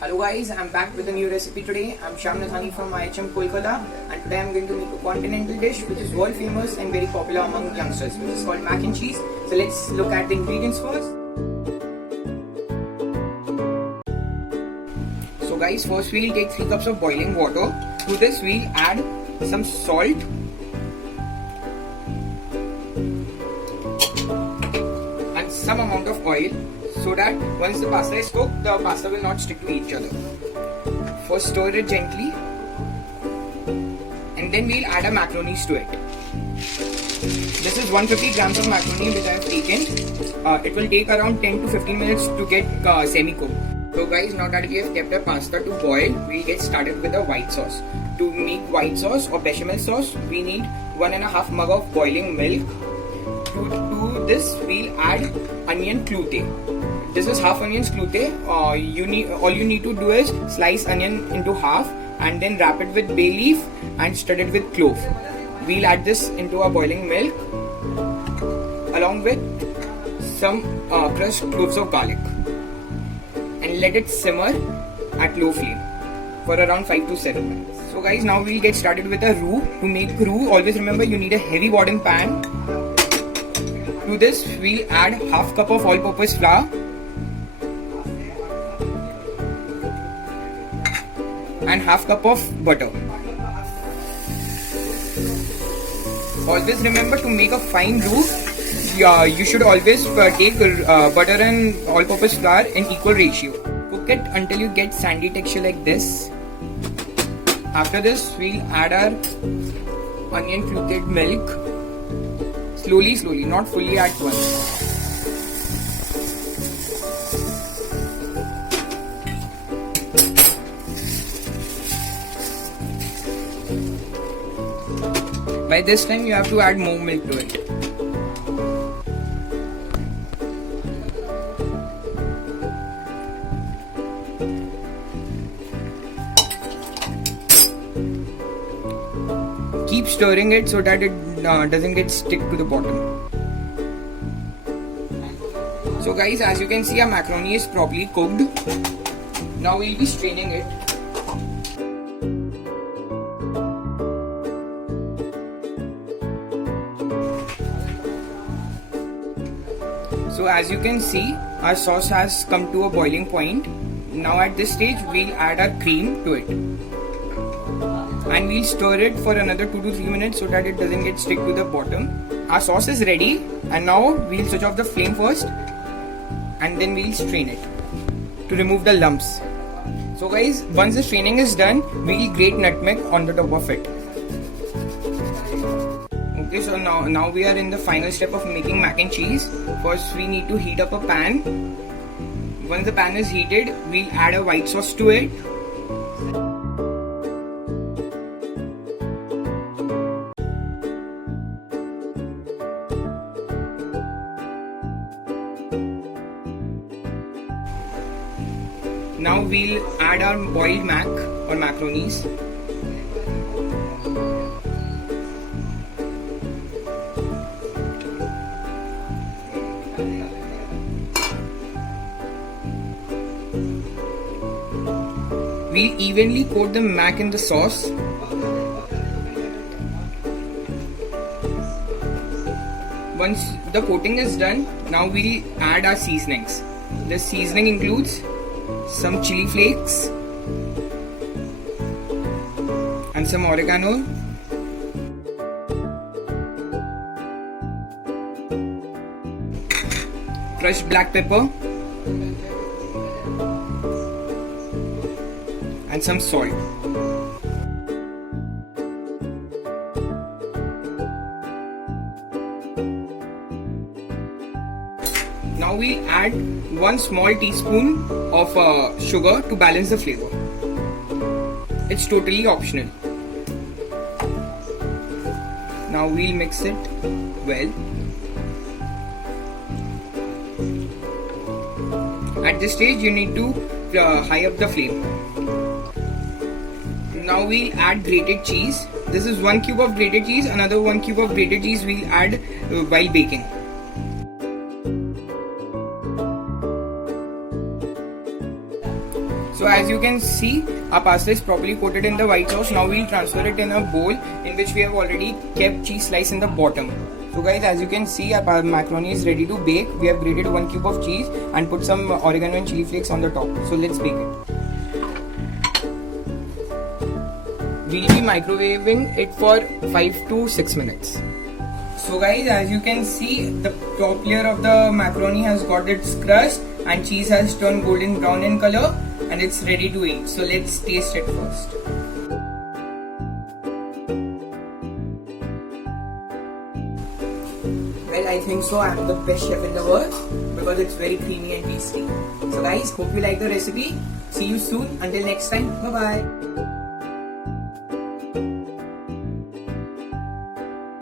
Hello guys, I'm back with a new recipe today. I'm Shyam Nathani from IHM Kolkata, and today I'm going to make a continental dish which is world famous and very popular among youngsters, which is called mac and cheese. So let's look at the ingredients first. So guys, first we'll take 3 cups of boiling water. To this we'll add some salt and some amount of oil, so that once the pasta is cooked, the pasta will not stick to each other. First stir it gently, and then we'll add our macaronis to it. This is 150 grams of macaroni which I have taken. It will take around 10 to 15 minutes to get semi-cooked. So guys, now that we have kept our pasta to boil, we'll get started with the white sauce. To make white sauce or bechamel sauce, we need 1.5 mug of boiling milk. To this, we'll add onion cloute. This is half onion cloute. All you need to do is slice onion into half and then wrap it with bay leaf and stir it with clove. We'll add this into our boiling milk along with some crushed cloves of garlic and let it simmer at low flame for around 5 to 7 minutes. So guys, now we'll get started with a roux. To make roux, always remember you need a heavy bottom pan. To this, we'll add half cup of all-purpose flour and half cup of butter. Always remember, to make a fine roux, you should always take butter and all-purpose flour in equal ratio. Cook it until you get sandy texture like this. After this, we'll add our onion fluted milk. Slowly, not fully at once. By this time, you have to add more milk to it. Keep stirring it so that it doesn't get stick to the bottom. So guys, as you can see, our macaroni is properly cooked. Now we'll be straining it. So as you can see, our sauce has come to a boiling point. Now at this stage, we'll add our cream to it. And we'll stir it for another 2 to 3 minutes so that it doesn't get stick to the bottom. Our sauce is ready, and now we'll switch off the flame first and then we'll strain it to remove the lumps. So guys, once the straining is done, we'll grate nutmeg on the top of it. Okay, so now we are in the final step of making mac and cheese. First, we need to heat up a pan. Once the pan is heated, we'll add a white sauce to it. Now we'll add our boiled mac or macaronis. We'll evenly coat the mac in the sauce. Once the coating is done, now we'll add our seasonings. The seasoning includes some chili flakes and some oregano, crushed black pepper and some salt. Now we'll add 1 small teaspoon of sugar to balance the flavor. It's totally optional. Now we'll mix it well. At this stage, you need to high up the flame. Now we'll add grated cheese. This is 1 cube of grated cheese. Another 1 cube of grated cheese we'll add while baking. So as you can see, our pasta is properly coated in the white sauce. Now we'll transfer it in a bowl in which we have already kept cheese slice in the bottom. So guys, as you can see, our macaroni is ready to bake. We have grated 1 cube of cheese and put some oregano and chili flakes on the top. So let's bake it. We'll be microwaving it for 5 to 6 minutes. So guys, as you can see, the top layer of the macaroni has got its crust and cheese has turned golden brown in color and it's ready to eat. So let's taste it first. Well, I think so. I'm the best chef in the world because it's very creamy and tasty. So guys, hope you like the recipe. See you soon. Until next time. Bye bye.